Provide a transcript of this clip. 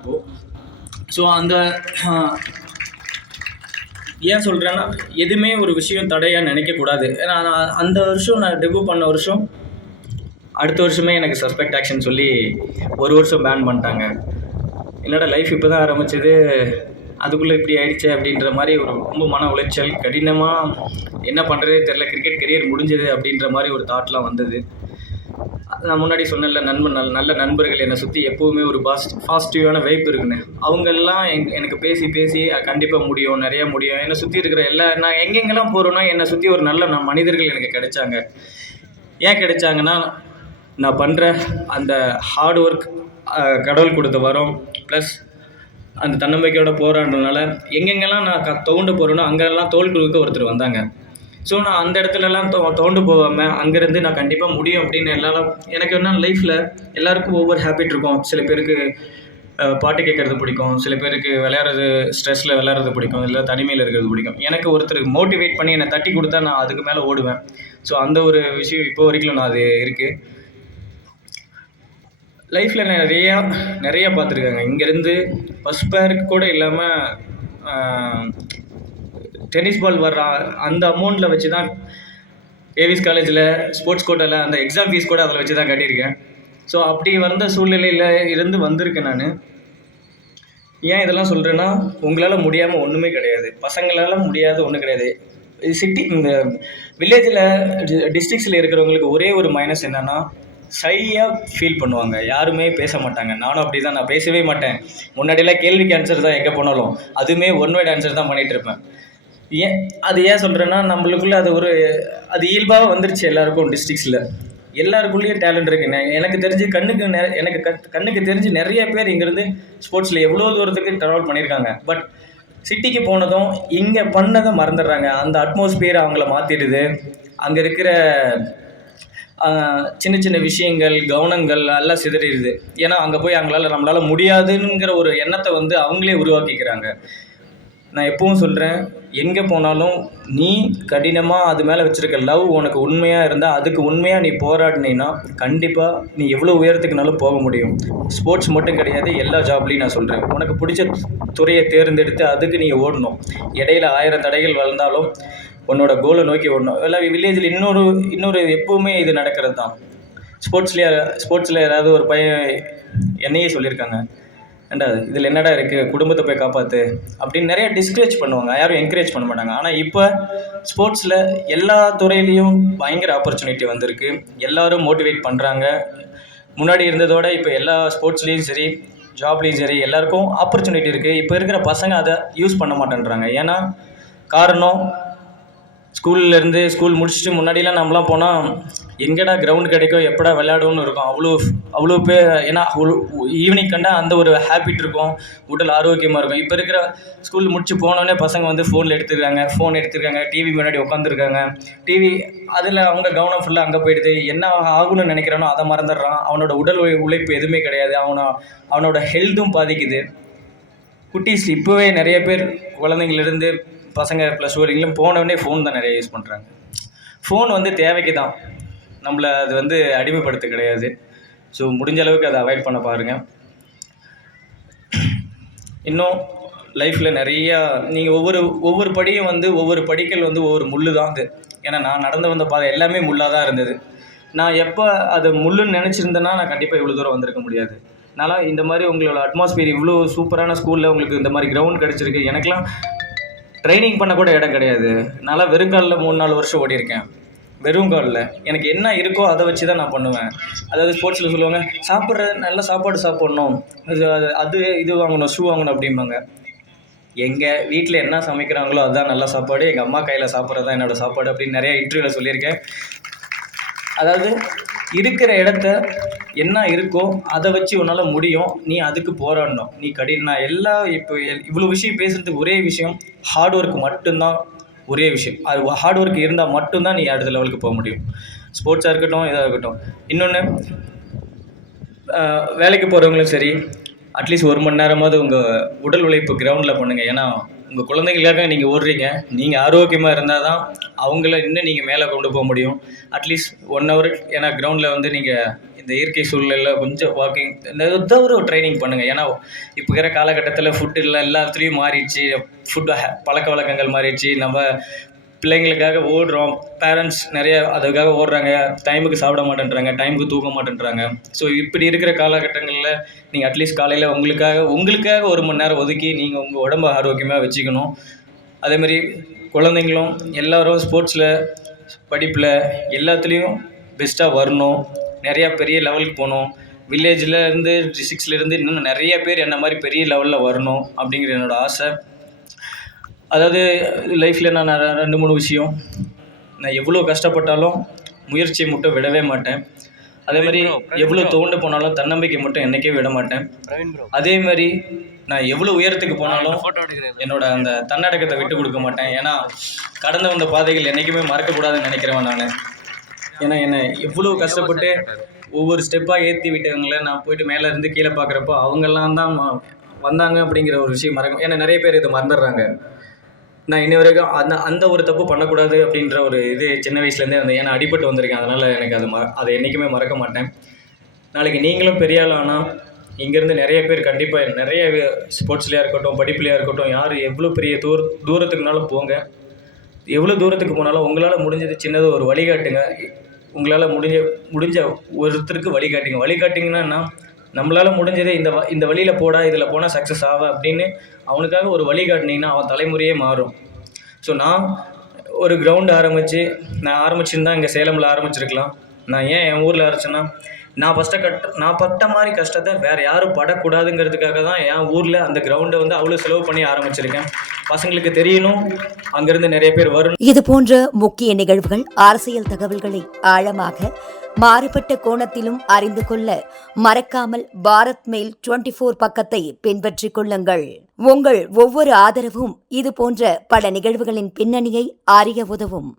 இப்போது. ஸோ அந்த ஏன் சொல்கிறேன்னா, எதுவுமே ஒரு விஷயம் தடையாக நினைக்கக்கூடாது. ஏன்னா நான் அந்த வருஷம் நான் டெபியூ பண்ண வருஷம், அடுத்த வருஷமே எனக்கு சஸ்பெக்ட் ஆக்ஷன் சொல்லி ஒரு வருஷம் பேன் பண்ணிட்டாங்க. என்னடா லைஃப் இப்போ தான் ஆரம்பிச்சது, அதுக்குள்ளே இப்படி ஆயிடுச்சு அப்படின்ற மாதிரி ஒரு ரொம்ப மன உளைச்சல், கடினமாக என்ன பண்ணுறதே தெரில, கிரிக்கெட் கெரியர் முடிஞ்சது அப்படின்ற மாதிரி ஒரு தாட்லாம் வந்தது. நான் முன்னாடி சொன்னேன்ல, நல்ல நண்பர்கள் என்னை சுற்றி எப்போவுமே ஒரு பாசிட்டிவான வைப் இருக்குன்னு. அவங்கெல்லாம் எனக்கு பேசி பேசி கண்டிப்பாக முடியும், நிறையா முடியும். என்னை சுற்றி இருக்கிற நான் எங்கெங்கெல்லாம் போகிறேனோ என்னை சுற்றி ஒரு நல்ல மனிதர்கள் எனக்கு கிடைச்சாங்க. ஏன் கிடைச்சாங்கன்னா, நான் பண்ணுற அந்த ஹார்ட் ஒர்க், கடவுள் கொடுத்த வரோம், ப்ளஸ் அந்த தன்னம்பிக்கையோட போராடுறதுனால எங்கெங்கெல்லாம் நான் தோண்டு போகிறேனோ அங்கெல்லாம் தோல் கொடுக்க ஒருத்தர் வந்தாங்க. ஸோ நான் அந்த இடத்துலலாம் தோண்டு போகாமல் அங்கேருந்து நான் கண்டிப்பாக முடியும் அப்படின்னு எல்லாரும். எனக்கு என்ன லைஃப்பில் எல்லாருக்கும் ஒவ்வொரு ஹேபிட் இருக்கும். சில பேருக்கு பாட்டு கேட்குறது பிடிக்கும், சில பேருக்கு விளையாடுறது, ஸ்ட்ரெஸ்ஸில் விளையாடுறது பிடிக்கும், இல்லை தனிமையில் இருக்கிறது பிடிக்கும். எனக்கு ஒருத்தருக்கு மோட்டிவேட் பண்ணி என்னை தட்டி கொடுத்தா நான் அதுக்கு மேலே ஓடுவேன். ஸோ அந்த ஒரு விஷயம் இப்போ வரைக்கும் நான் அது இருக்குது. லைஃப்பில் நிறையா பார்த்துருக்காங்க. இங்கேருந்து ஃபஸ்ட் பேருக்கு கூட இல்லாமல் டென்னிஸ் பால் வர்ற அந்த அமௌண்ட்டில் வச்சு தான் ஏவிஸ் காலேஜில் ஸ்போர்ட்ஸ் கோட்டாவில் அந்த எக்ஸாம் ஃபீஸ் கூட அதில் வச்சு தான் கட்டியிருக்கேன். ஸோ அப்படி வந்த சூழ்நிலையில் இருந்து வந்திருக்கேன் நான். ஏன் இதெல்லாம் சொல்கிறேன்னா, உங்களால் முடியாமல் ஒன்றுமே கிடையாது, பசங்களால் முடியாத ஒன்றும் கிடையாது. இந்த வில்லேஜில் டிஸ்ட்ரிக்ஸில் இருக்கிறவங்களுக்கு ஒரே ஒரு மைனஸ் என்னென்னா, ஷையாக ஃபீல் பண்ணுவாங்க, யாருமே பேச மாட்டாங்க. நானும் அப்படி தான், நான் பேசவே மாட்டேன். முன்னாடியெல்லாம் கேள்விக்கு ஆன்சர் தான் எங்கே போனாலும், அதுவுமே ஒன் வேர்ட் ஆன்சர் தான் பண்ணிகிட்டு இருப்பேன். ஏன் சொல்கிறேன்னா, நம்மளுக்குள்ளே அது இயல்பாக வந்துருச்சு. எல்லாருக்கும் டிஸ்ட்ரிக்ஸில் எல்லாருக்குள்ளேயும் டேலண்ட் இருக்குங்க. எனக்கு தெரிஞ்சு கண்ணுக்கு தெரிஞ்சு நிறைய பேர் இங்கேருந்து ஸ்போர்ட்ஸில் எவ்வளோ தூரத்துக்கு ட்ராவல் பண்ணியிருக்காங்க. பட் சிட்டிக்கு போனதும் இங்கே பண்ணதை மறந்துடுறாங்க. அந்த அட்மாஸ்பியர் அவங்கள மாற்றிடுது. அங்கே இருக்கிற சின்ன சின்ன விஷயங்கள், கவனங்கள் எல்லாம் சிதறிடுது. ஏன்னா அங்கே போய் நம்மளால் முடியாதுங்கிற ஒரு எண்ணத்தை அவங்களே உருவாக்கிக்கிறாங்க. நான் எப்பவும் சொல்கிறேன், எங்கே போனாலும் நீ கடினமாக அது மேலே வச்சுருக்க லவ் உனக்கு உண்மையாக இருந்தால், அதுக்கு உண்மையாக நீ போராடினீன்னா கண்டிப்பாக நீ எவ்வளோ உயரத்துக்குனாலும் போக முடியும். ஸ்போர்ட்ஸ் மட்டும் கிடையாது, எல்லா ஜாப்லேயும் நான் சொல்கிறேன். உனக்கு பிடிச்ச துறையை தேர்ந்தெடுத்து அதுக்கு நீ ஓடணும். இடையில 1000 தடைகள் வளர்ந்தாலும் உன்னோட கோலை நோக்கி ஓடணும். எல்லாம் வில்லேஜில் இன்னொரு எப்போவுமே இது நடக்கிறது தான். ஸ்போர்ட்ஸில் யாராவது ஒரு பையன் என்னையே சொல்லியிருக்காங்க, ஏண்டா இதில் என்னடா இருக்குது, குடும்பத்தை போய் காப்பாற்று அப்படின்னு நிறைய டிஸ்கரேஜ் பண்ணுவாங்க, யாரும் என்கரேஜ் பண்ண மாட்டாங்க. ஆனால் இப்போ ஸ்போர்ட்ஸில் எல்லா துறையிலையும் பயங்கர ஆப்பர்ச்சுனிட்டி வந்திருக்கு. எல்லோரும் மோட்டிவேட் பண்ணுறாங்க. முன்னாடி இருந்ததோட இப்போ எல்லா ஸ்போர்ட்ஸ்லேயும் சரி, ஜாப்லேயும் சரி, எல்லாருக்கும் ஆப்பர்ச்சுனிட்டி இருக்குது. இப்போ இருக்கிற பசங்க அதை யூஸ் பண்ண மாட்டேன்றாங்க. ஏன்னா காரணம், ஸ்கூல் முடிச்சுட்டு முன்னாடிலாம் நம்மளாம் போனால் எங்கடா கிரவுண்ட் கிடைக்கும், எப்படா விளையாடுவோன்னு இருக்கும். அவ்வளோ பேர். ஏன்னா ஈவினிங் கண்டா அந்த ஒரு ஹேபிட் இருக்கும், உடல் ஆரோக்கியமாக இருக்கும். இப்போ இருக்கிற ஸ்கூல் முடிச்சு போனோடனே பசங்க ஃபோன் எடுத்துருக்காங்க, டிவி முன்னாடி உட்காந்துருக்காங்க. டிவி அதில் அவங்க கவனம் ஃபுல்லாக அங்கே போயிடுது. என்ன ஆகும்னு நினைக்கிறானோ அதை மறந்துடுறான். அவனோட உடல் உழைப்பு எதுவுமே கிடையாது. அவனோட ஹெல்த்தும் பாதிக்குது. குட்டீஸ் இப்போவே நிறைய பேர், குழந்தைங்களிருந்து பசங்க ப்ளஸ் வரைக்கும் போனோடனே ஃபோன் தான் நிறைய யூஸ் பண்ணுறாங்க. ஃபோன் தேவைக்கு தான், நம்மளை அது அடிமைப்படுத்த கிடையாது. ஸோ முடிஞ்ச அளவுக்கு அதை அவாய்ட் பண்ண பாருங்கள். இன்னும் லைஃப்பில் நிறையா நீங்கள் ஒவ்வொரு படியும் ஒவ்வொரு படிக்கல் ஒவ்வொரு முள்ளு தான் அது. ஏன்னா நான் நடந்து வந்த பாதை எல்லாமே முள்ளாக தான் இருந்தது. நான் எப்போ அது முள்ளுன்னு நினச்சிருந்தேன்னா நான் கண்டிப்பாக இவ்வளோ தூரம் வந்திருக்க முடியாது. அதனால் இந்த மாதிரி உங்களோட அட்மாஸ்பியர் இவ்வளோ சூப்பரான ஸ்கூலில் உங்களுக்கு இந்த மாதிரி கிரவுண்ட் கிடச்சிருக்கு. எனக்கெலாம் ட்ரைனிங் பண்ண கூட இடம் கிடையாது. நல்லா வெறுங்காலில் 3-4 வருஷம் ஓடியிருக்கேன். வெறுங்காலில் எனக்கு என்ன இருக்கோ அதை வச்சு தான் நான் பண்ணுவேன். அதாவது ஸ்போர்ட்ஸில் சொல்லுவாங்க, நல்ல சாப்பாடு சாப்பிட்ணும், இது வாங்கணும், ஷூ வாங்கணும் அப்படிம்பாங்க. எங்கள் வீட்டில் என்ன சமைக்கிறாங்களோ அதுதான் நல்ல சாப்பாடு, எங்கள் அம்மா கையில் சாப்பிட்றது தான் என்னோடய சாப்பாடு அப்படின்னு நிறைய இன்டர்வியூவில் சொல்லியிருக்கேன். அதாவது இருக்கிற இடத்த என்ன இருக்கோ அதை வச்சு உன்னால் முடியும், நீ அதுக்கு போராடணும். நீ நான் இப்போ இவ்வளோ விஷயம் பேசுகிறதுக்கு ஒரே விஷயம், ஹார்ட் ஒர்க் மட்டும்தான். ஒரே விஷயம், அது ஹார்ட் ஒர்க் இருந்தால் மட்டும்தான் நீ அடுத்த லெவலுக்கு போக முடியும். ஸ்போர்ட்ஸாக இருக்கட்டும், இதாக இருக்கட்டும். இன்னொன்று, வேலைக்கு போகிறவங்களும் சரி, அட்லீஸ்ட் 1 மணி நேரமாவது உங்கள் உடல் உழைப்பு கிரவுண்டில் பண்ணுங்கள். ஏன்னா உங்கள் குழந்தைகளுக்காக நீங்கள் ஓடுறீங்க. நீங்கள் ஆரோக்கியமாக இருந்தால் தான் அவங்கள இன்னும் நீங்கள் மேலே கொண்டு போக முடியும். At least 1 hour. ஏன்னா கிரவுண்டில் நீங்கள் இந்த இயற்கை சூழ்நிலையில் கொஞ்சம் வாக்கிங் ஏதோ ஒரு ட்ரைனிங் பண்ணுங்கள். ஏன்னா இப்போ இருக்கிற காலகட்டத்தில் ஃபுட்டு எல்லாத்துலேயும் மாறிடுச்சு. ஃபுட் பழக்க வழக்கங்கள் மாறிடுச்சு. நம்ம பிள்ளைங்களுக்காக ஓடுறோம். பேரண்ட்ஸ் நிறைய அதுக்காக ஓடுறாங்க. டைமுக்கு சாப்பிட மாட்டேன்றாங்க, டைமுக்கு தூக்க மாட்டேன்றாங்க. ஸோ இப்படி இருக்கிற காலகட்டங்களில் நீங்கள் அட்லீஸ்ட் காலையில் உங்களுக்காக 1 மணி நேரம் ஒதுக்கி நீங்கள் உங்கள் உடம்பை ஆரோக்கியமாக வச்சுக்கணும். அதேமாதிரி குழந்தைங்களும் எல்லோரும் ஸ்போர்ட்ஸில், படிப்பில் எல்லாத்துலேயும் பெஸ்ட்டாக வரணும். நிறையா பெரிய லெவலுக்கு போகணும். வில்லேஜில் இருந்து டிஸ்ட்ரிக்ஸ்லேருந்து இன்னும் நிறைய பேர் என்ன மாதிரி பெரிய லெவலில் வரணும் அப்படிங்கிற என்னோடய ஆசை. அதாவது லைஃப்பில் நான் 2-3 விஷயம், நான் எவ்வளோ கஷ்டப்பட்டாலும் முயற்சியை மட்டும் விடவே மாட்டேன். அதேமாதிரி எவ்வளோ தோண்டு போனாலும் தன்னம்பிக்கை மட்டும் என்றைக்கே விட மாட்டேன். அதேமாதிரி நான் எவ்வளோ உயரத்துக்கு போனாலும் என்னோட அந்த தன்னடக்கத்தை விட்டு கொடுக்க மாட்டேன். ஏன்னா கடந்து வந்த பாதைகள் என்றைக்குமே மறக்கக்கூடாதுன்னு நினைக்கிறவன் நான். ஏன்னா என்னை எவ்வளோ கஷ்டப்பட்டு ஒவ்வொரு ஸ்டெப்பாக ஏற்றி விட்டவங்கள நான் போயிட்டு மேலே இருந்து கீழே பார்க்குறப்போ அவங்கெல்லாம் தான் வந்தாங்க அப்படிங்கிற ஒரு விஷயம் மறக்கும். ஏன்னா நிறைய பேர் இதை மறந்துடுறாங்க. நான் இன்ன வரைக்கும் அந்த ஒரு தப்பு பண்ணக்கூடாது அப்படின்ற ஒரு இது சின்ன வயசுலேருந்தே அந்த ஏன்னா அடிபட்டு வந்திருக்கேன். அதனால் எனக்கு அதை என்றைக்குமே மறக்க மாட்டேன். நாளைக்கு நீங்களும் பெரிய ஆள் ஆனால் இங்கேருந்து நிறைய பேர் கண்டிப்பாக நிறைய ஸ்போர்ட்ஸ்லையாக இருக்கட்டும், படிப்புலையாக இருக்கட்டும், யார் எவ்வளோ பெரிய தூரத்துக்குனாலும் போங்க. எவ்வளோ தூரத்துக்கு போனாலும் உங்களால் முடிஞ்சது சின்னது ஒரு வழிகாட்டுங்க. உங்களால் முடிஞ்ச ஒருத்தருக்கு வழிகாட்டிங்கன்னா நம்மளால் முடிஞ்சதே இந்த வழியில் போடா, இதில் போனால் சக்ஸஸ் ஆவ அப்படின்னு அவனுக்காக ஒரு வழிகாட்டினீங்கன்னா அவன் தலைமுறையே மாறும். ஸோ நான் ஒரு கிரவுண்டு நான் ஆரம்பிச்சுருந்தா இங்கே சேலமில் ஆரம்பிச்சிருக்கலாம். நான் ஏன் என் ஊரில் ஆரம்பிச்சேன்னா நான் பட்ட மாதிரி கஷ்டத்தை வேறு யாரும் படக்கூடாதுங்கிறதுக்காக தான் என் ஊரில் அந்த கிரவுண்டை அவ்வளோ செலவு பண்ணி ஆரம்பிச்சிருக்கேன். பசங்களுக்கு தெரியணும், அங்கேருந்து நிறைய பேர் வரணும். இது போன்ற முக்கிய நிகழ்வுகள், அரசியல் தகவல்களை ஆழமாக மாறுபட்ட கோணத்திலும் அறிந்து கொள்ள மறக்காமல் பாரத் மெயில் 24 பக்கத்தை பின்பற்றிக் கொள்ளுங்கள். உங்கள் ஒவ்வொரு ஆதரவும் இது போன்ற பல நிகழ்வுகளின் பின்னணியை அறிய உதவும்.